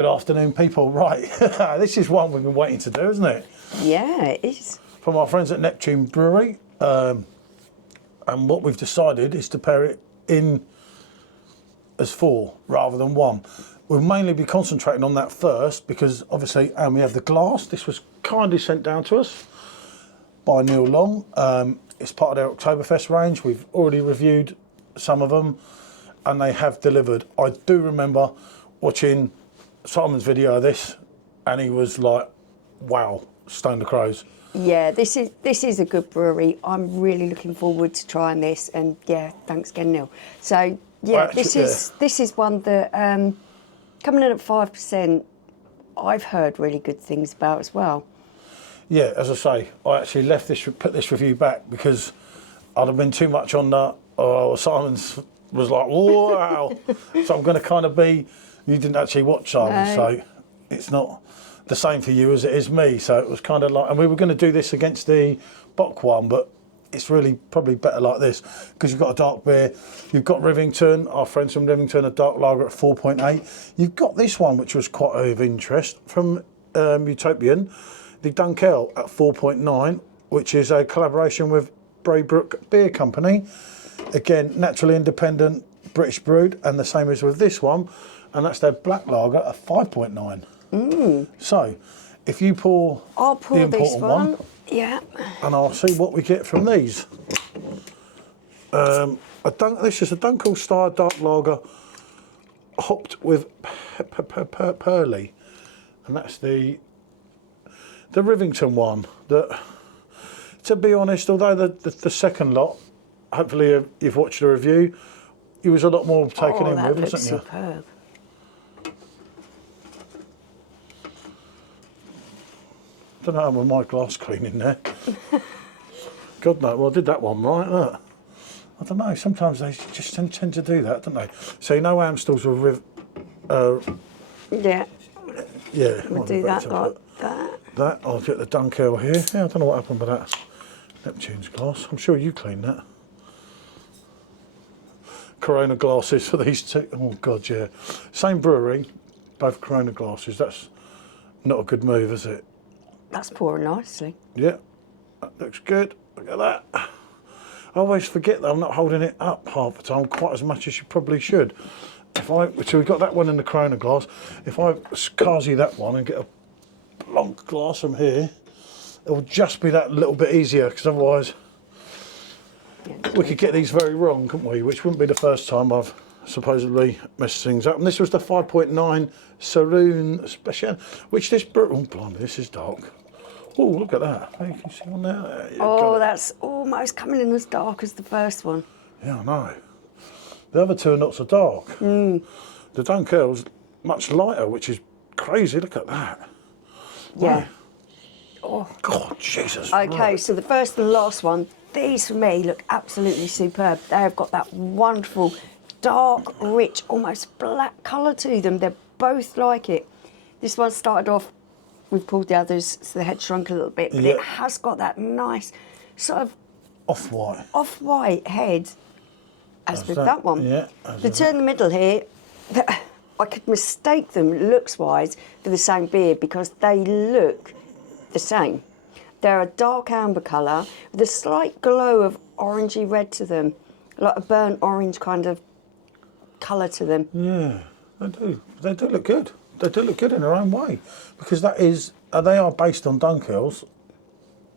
Good afternoon, people. Right, this is one we've been waiting to do, isn't it? Yeah, it is. From our friends at Neptune Brewery. And what we've decided is to pair it in as 4 rather than 1. We'll mainly be concentrating on that first because obviously, and we have the glass. This was kindly sent down to us by Neil Long. It's part of their Oktoberfest range. We've already reviewed some of them and they have delivered. I do remember watching Simon's video of this and he was like, wow, Stone the Crows. Yeah, this is a good brewery. I'm really looking forward to trying this, and yeah, thanks again, Neil. So yeah, this is one that coming in at 5%. I've heard really good things about as well. Yeah, as I say, I actually put this review back because I'd have been too much on that. Simon's was like, wow. So I'm going to kind of be. You didn't actually watch Simon, so it's not the same for you as it is me. So it was kind of like, and we were going to do this against the Bock one, but it's really probably better like this because you've got a dark beer. You've got Rivington, our friends from Rivington, a dark lager at 4.8. You've got this one, which was quite of interest from Utopian, the Dunkel at 4.9, which is a collaboration with Braybrook Beer Company. Again, naturally independent, British brewed, and the same as with this one, and that's their black lager at 5.9. So, if you pour, I'll pour the important this one. Yeah. And I'll see what we get from these. This is a Dunkel style dark lager, hopped with pearly, and that's the Rivington one. That, to be honest, although the second lot, hopefully you've watched the review, you was a lot more taken in with, wasn't you? Superb. I don't know how my glass clean in there. God no, well I did that one right, look. I don't know, sometimes they just tend to do that, don't they? So you know Amstel's with yeah. Yeah. We'll do that like that. I'll get the Dunkel here. Yeah, I don't know what happened with that Neptune's glass. I'm sure you cleaned that. Corona glasses for these two. Oh God, yeah. Same brewery, both Corona glasses. That's not a good move, is it? That's pouring nicely. Yeah, that looks good. Look at that. I always forget that I'm not holding it up half the time quite as much as you probably should. So we've got that one in the Corona glass. If I Kazi that one and get a long glass from here, it'll just be that little bit easier because otherwise we could get these very wrong, couldn't we? Which wouldn't be the first time I've supposedly messed things up. And this was the 5.9 Saloon Special, which this oh blimey, this is dark. Oh, look at that. You can see on there. Oh, that's almost coming in as dark as the first one. Yeah, I know. The other two are not so dark. The Dunkel's much lighter, which is crazy. Look at that. Yeah. Right. Oh. God, Jesus. Okay, right. so the first and last one, these for me look absolutely superb. They have got that wonderful, dark, rich, almost black colour to them. They're both like it. This one started off, we've pulled the others, so the head shrunk a little bit, but it has got that nice sort of off-white head, as with that one. Yeah. The two in the middle here, I could mistake them looks-wise for the same beer because they look the same. They're a dark amber colour with a slight glow of orangey red to them, like a burnt orange kind of colour to them. Yeah, they do. They do look good. They do look good in their own way because that is they are based on Dunkels,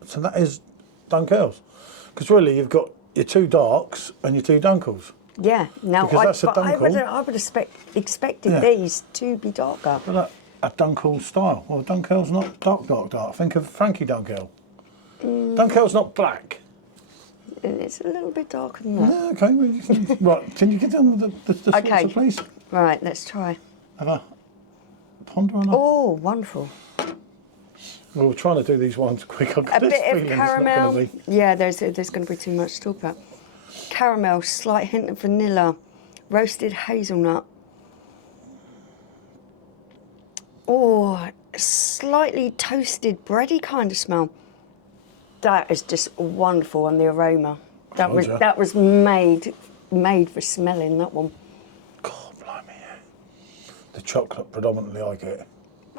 so that is Dunkels. Because really, you've got your two darks and your two Dunkels. Yeah. Now, I would have expected these to be darker. But a Dunkel style. Well, Dunkel's not dark. Think of Frankie Dunkel. Dunkel's not black. It's a little bit darker than that. Yeah, okay. Well, right, can you get down with the okay. saucer, please? Right, let's try. Have a ponder on that. Oh, wonderful. We were trying to do these ones quick. A bit of caramel. Yeah, there's going to be too much to talk about. Caramel, slight hint of vanilla, roasted hazelnut. Oh, slightly toasted bready kind of smell. That is just wonderful, and the aroma. That was made for smelling, that one. God blimey, yeah. chocolate predominantly I get.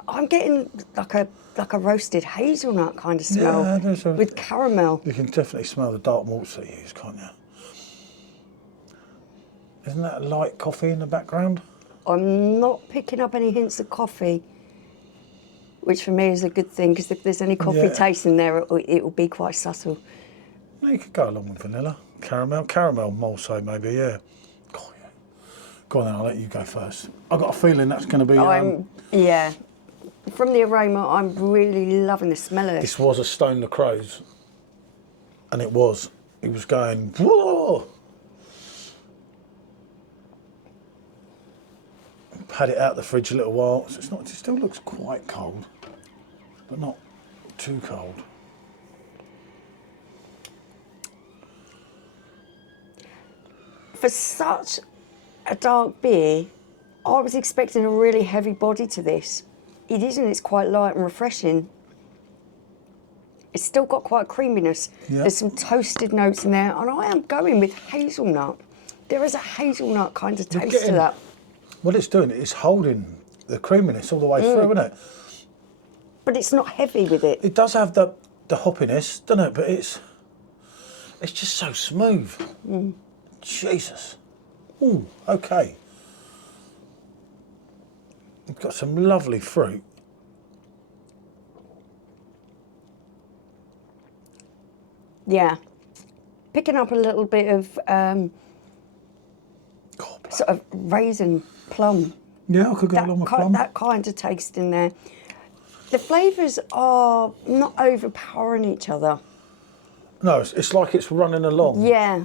I'm getting like a roasted hazelnut kind of smell Yeah, there's with caramel. You can definitely smell the dark malts they use, can't you? Isn't that light coffee in the background? I'm not picking up any hints of coffee, which for me is a good thing, because if there's any coffee taste in there, it will be quite subtle. No, you could go along with vanilla. Caramel more so maybe, yeah. God, yeah. Go on then, I'll let you go first. I've got a feeling that's going to be... Yeah. From the aroma, I'm really loving the smell of this. This was a Stone the Crows. And it was. He was going, whoa! Had it out the fridge a little while. So it still looks quite cold, but not too cold. For such a dark beer, I was expecting a really heavy body to this. It isn't, it's quite light and refreshing. It's still got quite a creaminess. Yeah. There's some toasted notes in there, and I am going with hazelnut. There is a hazelnut kind of taste to that. What it's doing is holding the creaminess all the way through, isn't it? But it's not heavy with it. It does have the hoppiness, doesn't it? But it's just so smooth. Jesus. Ooh, okay. You've got some lovely fruit. Yeah. Picking up a little bit of sort of raisin plum. Yeah, I could go along with plum. That kind of taste in there. The flavours are not overpowering each other. No, it's like it's running along. Yeah.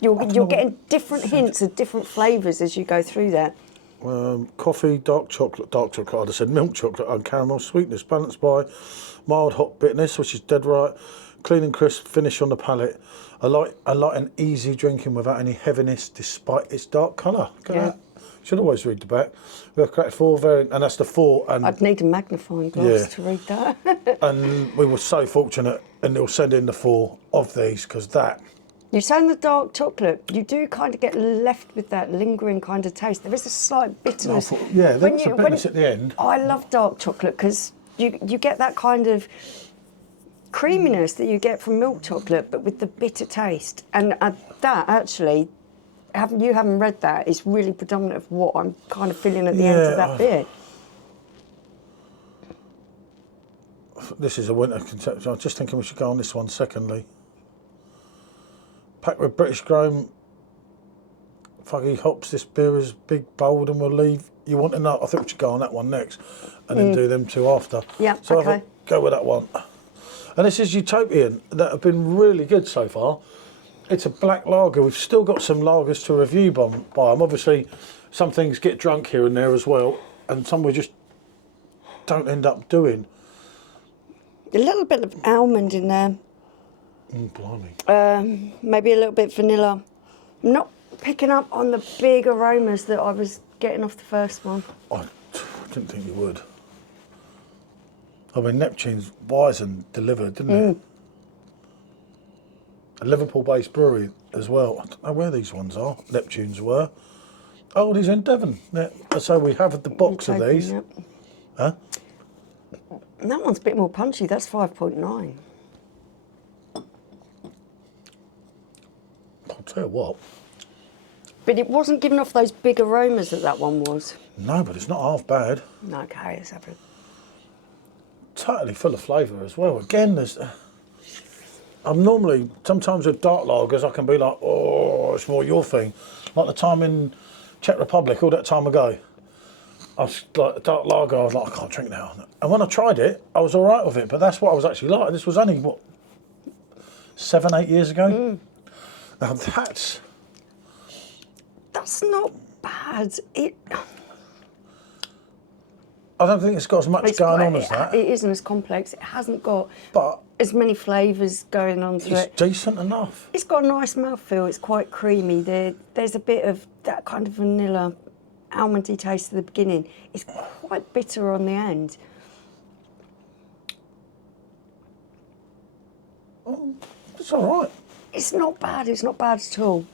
You're getting different hints of different flavours as you go through that. Coffee, dark chocolate, I'd have said milk chocolate and caramel sweetness balanced by mild hot bitterness, which is dead right, clean and crisp finish on the palate. I like an easy drinking without any heaviness despite its dark colour. Yeah. Should always read the back. We've created 4 variants, and that's the 4. And I'd need a magnifying glass to read that. and we were so fortunate, and they'll send in the 4 of these because that. You're saying the dark chocolate, you do kind of get left with that lingering kind of taste. There is a slight bitterness. Yeah, there's a bitterness at the end. I love dark chocolate because you get that kind of creaminess that you get from milk chocolate, but with the bitter taste. And that actually, you haven't read that, is really predominant of what I'm kind of feeling at the end of that beer. This is a winter conception. I was just thinking we should go on this one secondly. Packed with British grown fuggy hops, this beer is big, bold, and we'll leave. You want to know? I think we should go on that one next, and then do them 2 after. Yeah, so okay. Go with that one. And this is Utopian. That have been really good so far. It's a black lager. We've still got some lagers to review by them. Obviously, some things get drunk here and there as well, and some we just don't end up doing. A little bit of almond in there. Blimey. Maybe a little bit vanilla. I'm not picking up on the big aromas that I was getting off the first one. I didn't think you would. I mean, Neptune's wise and delivered, didn't it? A Liverpool-based brewery as well. I don't know where these ones are. Neptune's were. Oh, these in Devon. Yeah. So we have the box of these. Yep. Huh? And that one's a bit more punchy. That's 5.9. I'll tell you what. But it wasn't giving off those big aromas that one was. No, but it's not half bad. Okay, let's have it. Totally full of flavour as well. Again, I'm normally, sometimes with dark lagers, I can be like, oh, it's more your thing. Like the time in Czech Republic, all that time ago, I was like, a dark lager, I was like, I can't drink now. And when I tried it, I was all right with it, but that's what I was actually like. This was only, what, 7, 8 years ago? Now that's not bad. I don't think it's got as much going on as that. It isn't as complex. It hasn't got but as many flavours going on to it. It's decent enough. It's got a nice mouthfeel. It's quite creamy. There's a bit of that kind of vanilla, almondy taste at the beginning. It's quite bitter on the end. Oh, it's all right. It's not bad. It's not bad at all.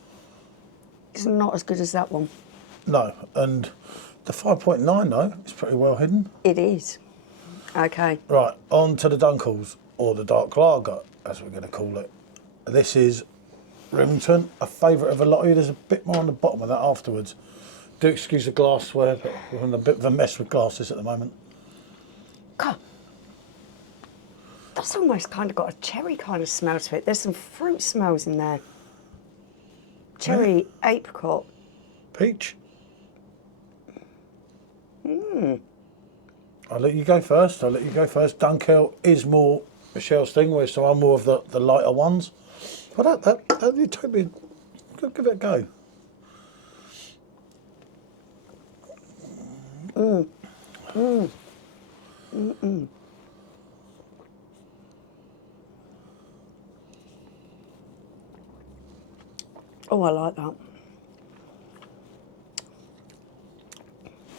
It's not as good as that one. No, and The 5.9 though, it's pretty well hidden. It is. Okay. Right, on to the Dunkels, or the Dark Lager, as we're going to call it. This is Rivington, a favourite of a lot of you. There's a bit more on the bottom of that afterwards. Do excuse the glassware, but we're in a bit of a mess with glasses at the moment. God, that's almost kind of got a cherry kind of smell to it. There's some fruit smells in there. Cherry, apricot. Peach. I'll let you go first. Dunkel is more Michelle's thing, whereas so I'm more of the lighter ones. But that you totally give it a go. Oh, I like that.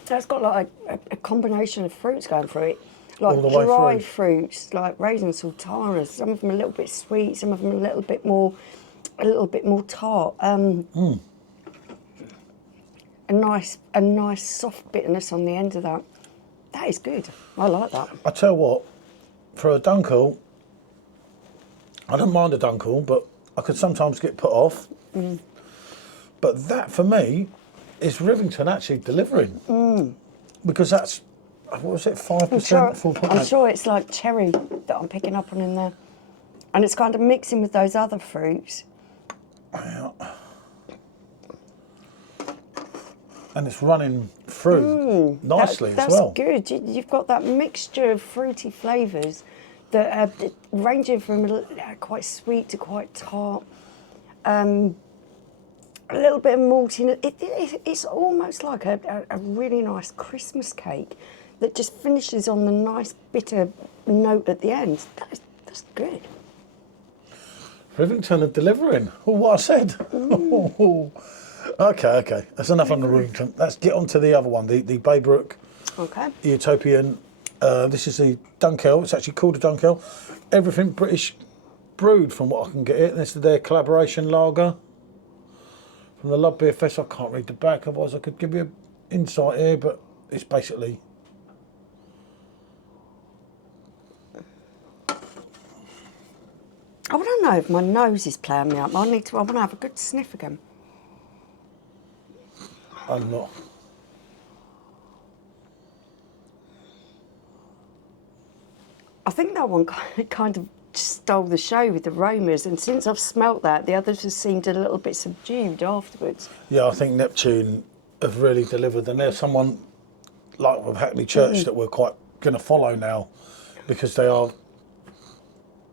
That's got like a combination of fruits going through it. Like All the way dry through. fruits, like raisins, sultanas. Some of them a little bit sweet, some of them a little bit more tart. A nice soft bitterness on the end of that. That is good. I like that. I tell you what, for a Dunkel, I don't mind a Dunkel, but I could sometimes get put off. But that for me is Rivington actually delivering. Because that's, what was it, 5%? I'm sure it's like cherry that I'm picking up on in there. And it's kind of mixing with those other fruits. Yeah. And it's running through nicely as well. That's good. You've got that mixture of fruity flavours that are ranging from quite sweet to quite tart. A little bit of maltiness. It's almost like a really nice Christmas cake that just finishes on the nice bitter note at the end. That's good. Rivington are delivering. Oh, what I said. Okay. That's enough on the Rivington. Let's get on to the other one, the Baybrook Okay. Utopian. This is the Dunkel. It's actually called a Dunkel. Everything British brewed, from what I can get it. This is their collaboration lager from the Love Beer Fest. I can't read the back, otherwise I could give you an insight here, but it's basically I don't know if my nose is playing me up. I want to have a good sniff again. I'm not. I think that one kind of stole the show with aromas, and since I've smelt that, the others have seemed a little bit subdued afterwards. Yeah, I think Neptune have really delivered, and there's someone like with Hackney Church that we're quite going to follow now, because they are.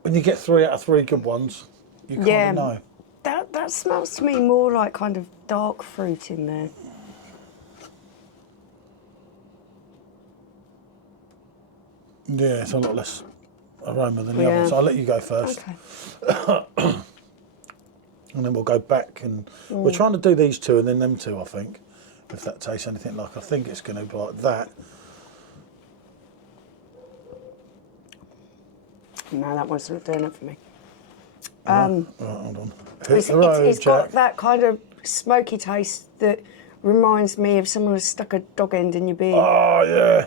When you get 3 out of 3 good ones, you kind of know. That smells to me more like kind of dark fruit in there. Yeah, it's a lot less aroma than the others. I'll let you go first. Okay. And then we'll go back, and we're trying to do these two and then them two, I think. If that tastes anything like, I think it's going to be like that. No, that one's not doing it for me. Right, hold on. Hit It's the road, got Jack. that kind of smoky taste that reminds me of someone who's stuck a dog end in your beer. Oh, yeah.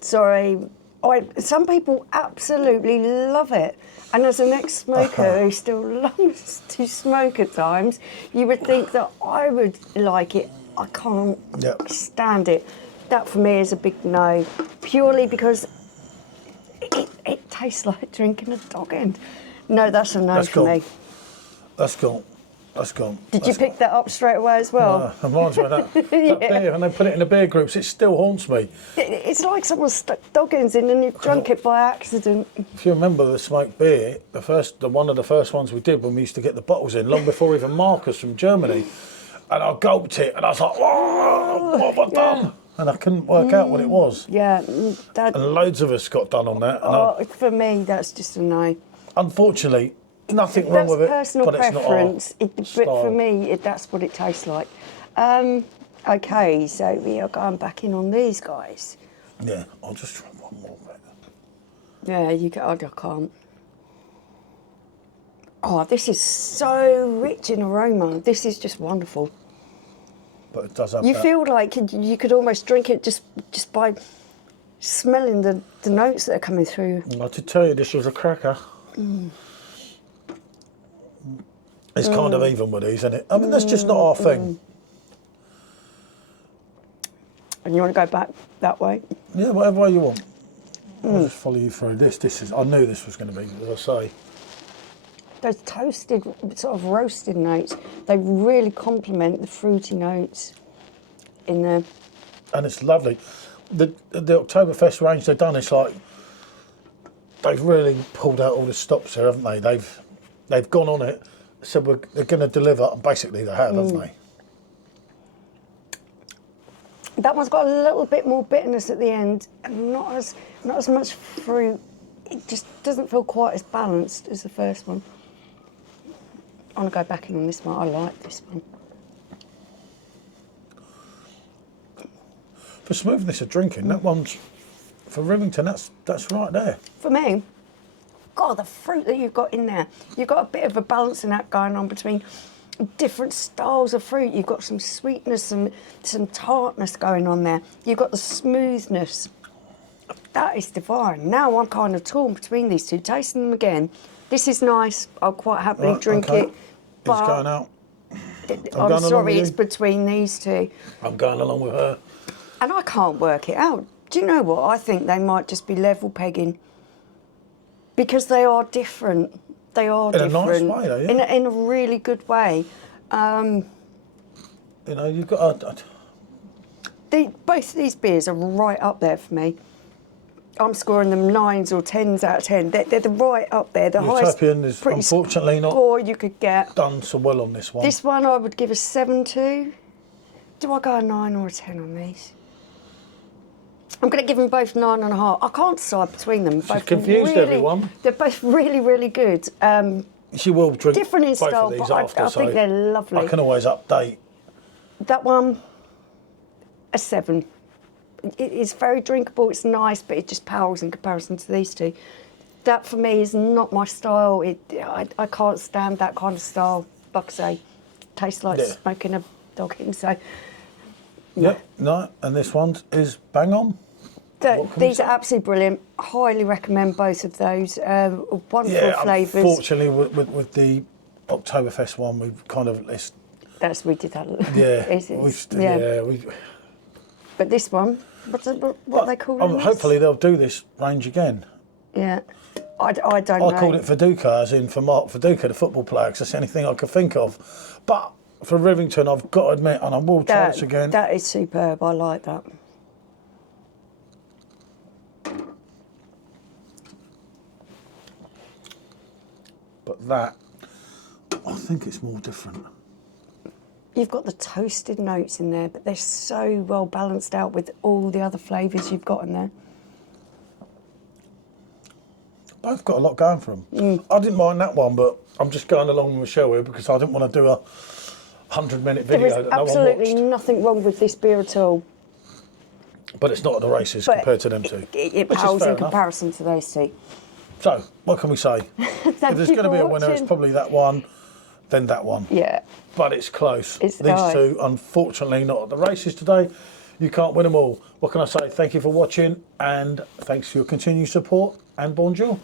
Sorry. Some people absolutely love it. And as an ex-smoker who still loves to smoke at times, you would think that I would like it. I can't stand it. That for me is a big no, purely because it tastes like drinking a dog end. No, that's a no for me. That's gone. Did you pick that up straight away as well? Reminds me of that beer, and they put it in the beer groups. It still haunts me. It's like someone stuck dog ends in and you've drunk it by accident. If you remember the smoked beer, one of the first ones we did when we used to get the bottles in, long before even Marcus from Germany, and I gulped it, and I was like, "Oh, what have I done?" And I couldn't work out what it was. Yeah, And loads of us got done on that. And for me, that's just a no. unfortunately, nothing wrong with it, Personal but it's preference. not our But style. for me, that's what it tastes like. Okay, so we are going back in on these guys. Yeah, I'll just try one more bit. Yeah, you get. I can't. Oh, this is so rich in aroma. This is just wonderful. but it does have You that. feel like you could almost drink it just by smelling the notes that are coming through. I did tell you this was a cracker. It's kind of even with these, isn't it? I mean, that's just not our thing. And you want to go back that way? Yeah, whatever way you want. I'll just follow you through this. I knew this was going to be, as I say. Those toasted, sort of roasted notes, they really complement the fruity notes in there. And it's lovely. The Oktoberfest range they've done, it's like they've really pulled out all the stops here, haven't they? They've gone on it, said they're going to deliver, and basically they have, haven't they? That one's got a little bit more bitterness at the end, and not as much fruit. It just doesn't feel quite as balanced as the first one. I want to go back in on this one. I like this one. For smoothness of drinking, that one's for Rivington. That's right there. For me, God, the fruit that you've got in there, you've got a bit of a balancing act going on between different styles of fruit. You've got some sweetness and some tartness going on there. You've got the smoothness. That is divine. Now I'm kind of torn between these two. Tasting them again, this is nice. I'll quite happily drink it. It's going out. I'm sorry, it's between these two. I'm going along with her. And I can't work it out. Do you know what? I think they might just be level pegging. Because they are different. They are different. In a nice way, though, yeah. In a really good way. You know, you've got both of these beers are right up there for me. I'm scoring them 9s or 10s out of 10. They're right up there. The highest Utopian is unfortunately not score you could get. done so well on this one. This one I would give a 7 to. Do I go a 9 or a 10 on these? I'm going to give them both 9.5. I can't decide between them. She's confused everyone. They're both really, really good. She will drink Different in both style, of these but after, I so think they're lovely. I can always update. That one, a 7. It's very drinkable, it's nice, but it just pales in comparison to these two. That for me is not my style. I can't stand that kind of style. Like I say, tastes like smoking a dog in. So, Yeah, no, and this one is bang on. These are absolutely brilliant. Highly recommend both of those. Wonderful flavours. Unfortunately, with the Oktoberfest one, we've kind of we did that. Yeah, But this one, what they call it? Hopefully they'll do this range again. Yeah, I don't know. I called it Viduka, as in for Mark Viduka, the football player, because that's the only thing I could think of. But for Rivington, I've got to admit, and I will try this again. That is superb. I like that. But that, I think it's more different. You've got the toasted notes in there, but they're so well balanced out with all the other flavours you've got in there. Both got a lot going for them. I didn't mind that one, but I'm just going along with Michelle here because I didn't want to do a 100-minute video There is that no one absolutely watched. nothing wrong with this beer at all. But it's not at the races But compared to them two. It which is pales fair in enough. comparison to those two. So, what can we say? If there's going to be a winner, it's probably that one, then that one. Yeah. But it's close. It's These nice. two, unfortunately, not at the races today. You can't win them all. What can I say? Thank you for watching, and thanks for your continued support, and bonjour.